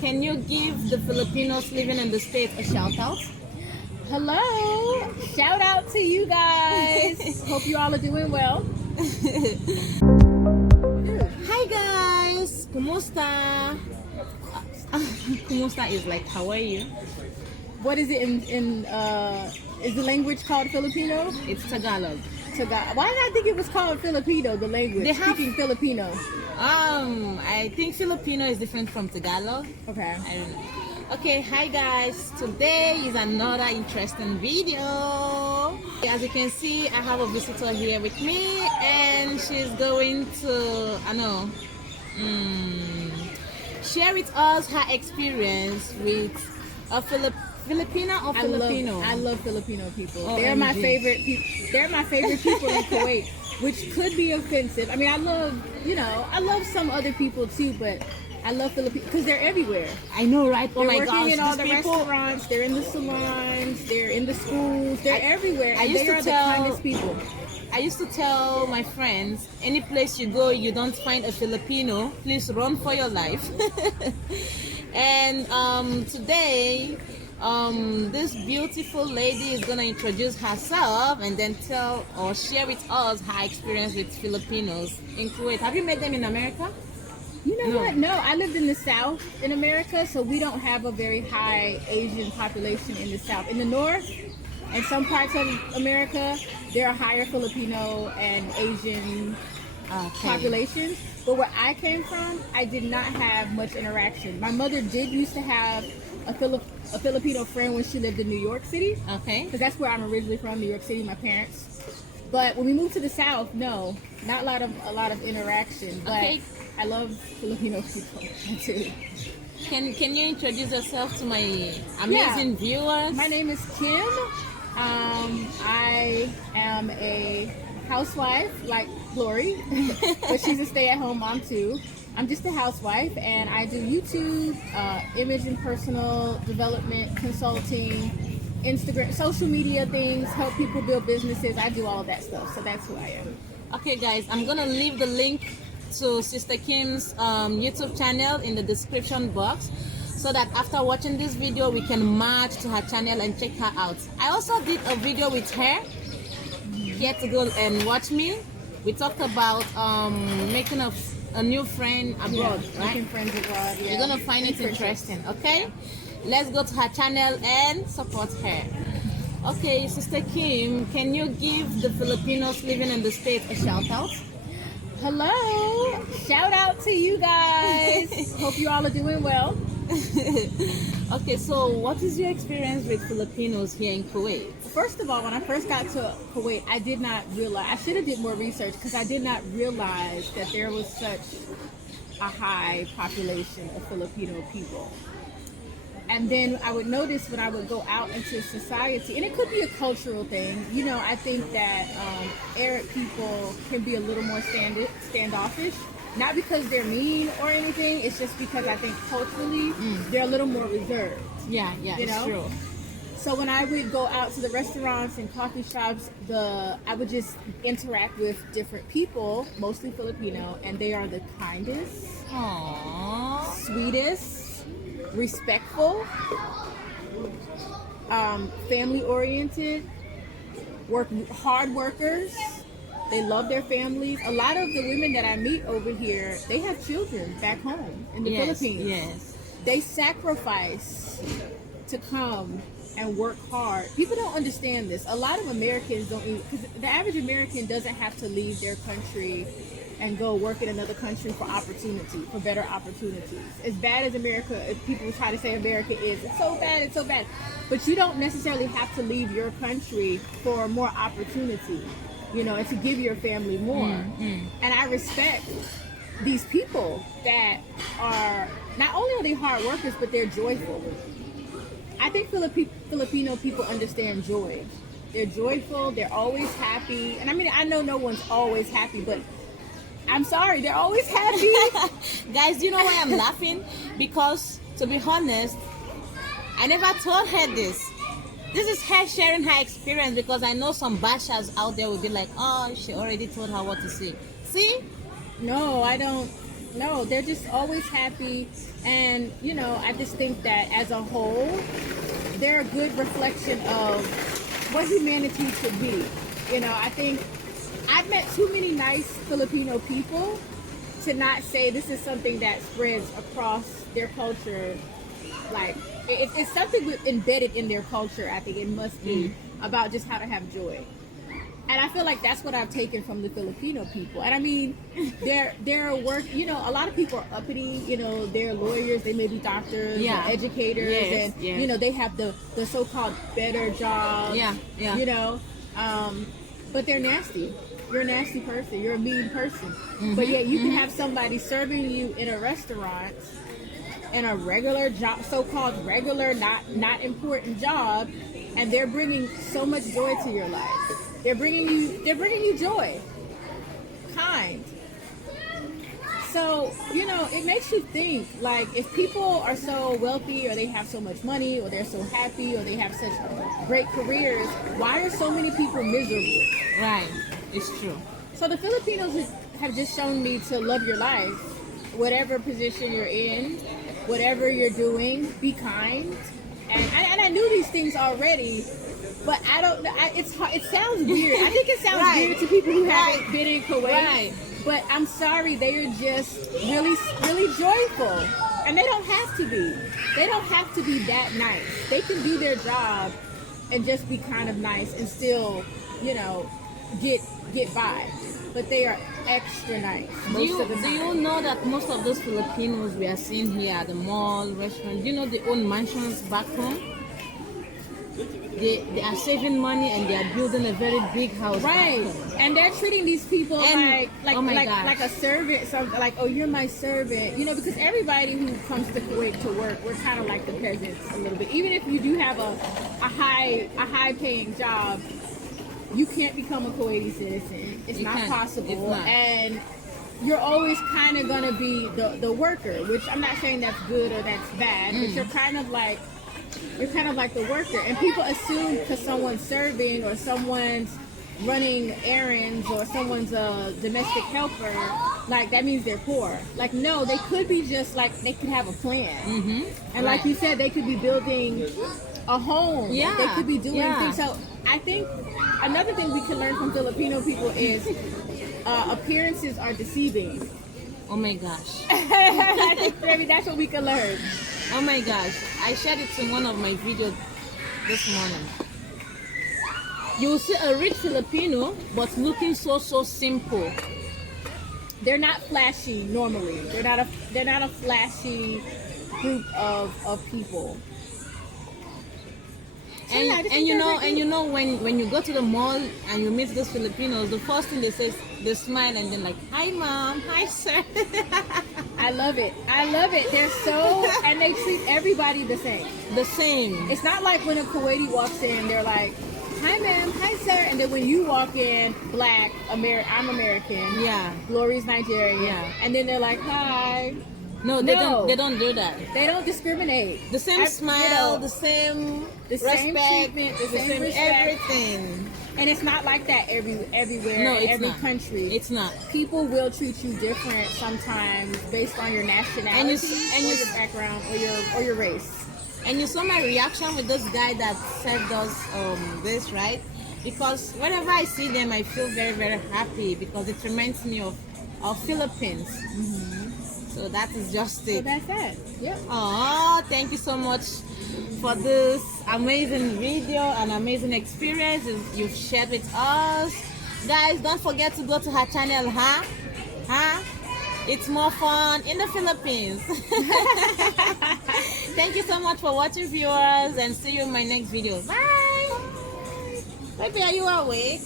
can you give the Filipinos living in the States a shout out? Hello, shout out to you guys. Hope you all are doing well. Hi guys, kumusta? Kumusta is like how are you? What is it is the language called Filipino? It's Tagalog. Why did I think it was called Filipino, the language? They have- Speaking Filipino. I think Filipino is different from Tagalog. Okay. I don't know. Okay, hi guys. Today is another interesting video. As you can see, I have a visitor here with me, and she's going to, share with us her experience with a Filipina or Filipino. I love Filipino people. OMG. They're my favorite people. They're my favorite people in Kuwait, which could be offensive. I mean, I love some other people too, but I love Filipinos because they're everywhere. I know, right? Oh They're my working gosh, in all these the people. restaurants. They're in the salons. They're in the schools. They're everywhere. I And used they to are tell- the kindest people. I used to tell my friends, any place you go, you don't find a Filipino, please run for your life. And today, this beautiful lady is gonna introduce herself and then tell or share with us her experience with Filipinos in Kuwait. Have you met them in America? You know No. what? No, I lived in the South in America, so we don't have a very high Asian population in the South. In the North and some parts of America, there are higher Filipino and Asian populations. But where I came from, I did not have much interaction. My mother did used to have a Filipino friend when she lived in New York City, Okay. because that's where I'm originally from, New York City, my parents. But when we moved to the South, no, not a lot of interaction. But Okay. I love Filipino people too. Can you introduce yourself to my amazing viewers? My name is Kim. I am a housewife like Glory, but she's a stay-at-home mom too. I'm just a housewife, and I do YouTube, image and personal development, consulting, Instagram, social media things, help people build businesses. I do all of that stuff, so that's who I am. Okay guys, I'm gonna leave the link to Sister Kim's YouTube channel in the description box, so that after watching this video we can march to her channel and check her out. I also did a video with her. Here to go and watch me. We talked about making a new friend abroad, Yeah, right? making friends abroad. Yeah. You're gonna find it interesting, okay? Let's go to her channel and support her. Okay, Sister Kim, can you give the Filipinos living in the States a shout out? Hello, shout out to you guys. Hope you all are doing well. Okay, so what is your experience with Filipinos here in Kuwait? First of all, when I first got to Kuwait, I did not realize, I should have did more research because I did not realize that there was such a high population of Filipino people. And then I would notice when I would go out into society, and it could be a cultural thing. You know, I think that Arab people can be a little more standoffish. Not because they're mean or anything, it's just because I think culturally they're a little more reserved. Yeah, You it's know? true. So when I would go out to the restaurants and coffee shops, I would just interact with different people, mostly Filipino, and they are the kindest, Aww. sweetest, respectful, family-oriented, hard workers. They love their families. A lot of the women that I meet over here, they have children back home in the Philippines. Yes. They sacrifice to come and work hard. People don't understand this. A lot of Americans don't even, because the average American doesn't have to leave their country and go work in another country for opportunity, for better opportunities. As bad as America, as people try to say America is, it's so bad. But you don't necessarily have to leave your country for more opportunity, you know, and to give your family more. And I respect these people that are, not only are they hard workers, but they're joyful. I think Filipino people understand joy. They're joyful, they're always happy. And I mean, I know no one's always happy, but I'm sorry, they're always happy. Guys, do you know why I'm laughing? Because, to be honest, I never told her this. This is her sharing her experience, because I know some bashers out there will be like, oh, she already told her what to say. See? No, I don't. No, they're just always happy. And, you know, I just think that as a whole, they're a good reflection of what humanity could be. You know, I think I've met too many nice Filipino people to not say this is something that spreads across their culture. Like, it's something embedded in their culture. I think it must be about just how to have joy. And I feel like that's what I've taken from the Filipino people. And I mean, they're work. You know, a lot of people are uppity. You know, they're lawyers. They may be doctors, or educators, and you know, they have the so-called better job. You know, but they're nasty. You're a nasty person. You're a mean person. But yet you can have somebody serving you in a restaurant in a regular job, so-called regular, not important job, and they're bringing so much joy to your life. They're bringing you joy, kind. So, you know, it makes you think, like, if people are so wealthy, or they have so much money, or they're so happy, or they have such great careers, why are so many people miserable? Right, it's true. So the Filipinos have just shown me to love your life, whatever position you're in, whatever you're doing, be kind. And I knew these things already, but I don't know. It sounds weird. I think it sounds weird to people who haven't been in Kuwait. Right. But I'm sorry, they are just really, really joyful. And they don't have to be. They don't have to be that nice. They can do their job and just be kind of nice and still, you know, get by. But they are extra nice most of the time. Do you know that most of those Filipinos we are seeing here at the mall, restaurant, you know, they own mansions back home? They are saving money and they are building a very big house. Right. Back home. And they're treating these people like a servant, something like, oh, you're my servant. You know, because everybody who comes to Kuwait to work, we're kind of like the peasants a little bit. Even if you do have a high paying job, you can't become a Kuwaiti citizen. It's not possible. It's not. And you're always kind of going to be the worker, which I'm not saying that's good or that's bad, but you're kind of like the worker. And people assume because someone's serving or someone's running errands or someone's a domestic helper, like that means they're poor. Like, no, they could be just like, they could have a plan. And like you said, they could be building a home. They could be doing things. So I think another thing we can learn from Filipino people is appearances are deceiving. Oh my gosh. I think maybe that's what we can learn. Oh my gosh. I shared it in one of my videos this morning. You will see a rich Filipino, but looking so simple. They're not flashy normally. They're not a flashy group of people. And you know when you go to the mall and you meet those Filipinos, the first thing they say is they smile and then like, hi mom, hi sir. I love it. They're so, and they treat everybody the same. It's not like when a Kuwaiti walks in, they're like, hi ma'am, hi sir, and then when you walk in, black, I'm American, Glory's Nigerian, and then they're like, hi. No, they don't do that. They don't discriminate. The same smile, the same respect, treatment, the same everything. And it's not like that everywhere, no, in every not. country. It's not. People will treat you different sometimes based on your nationality, or your background, or your race. And you saw my reaction with this guy that served us this, right? Because whenever I see them, I feel very, very happy because it reminds me of Philippines. So that is just it. So that's it. Yep. Oh, thank you so much for this amazing video and amazing experience you've shared with us. Guys, don't forget to go to her channel, It's more fun in the Philippines. Thank you so much for watching, viewers, and see you in my next video. Bye. Baby, are you awake?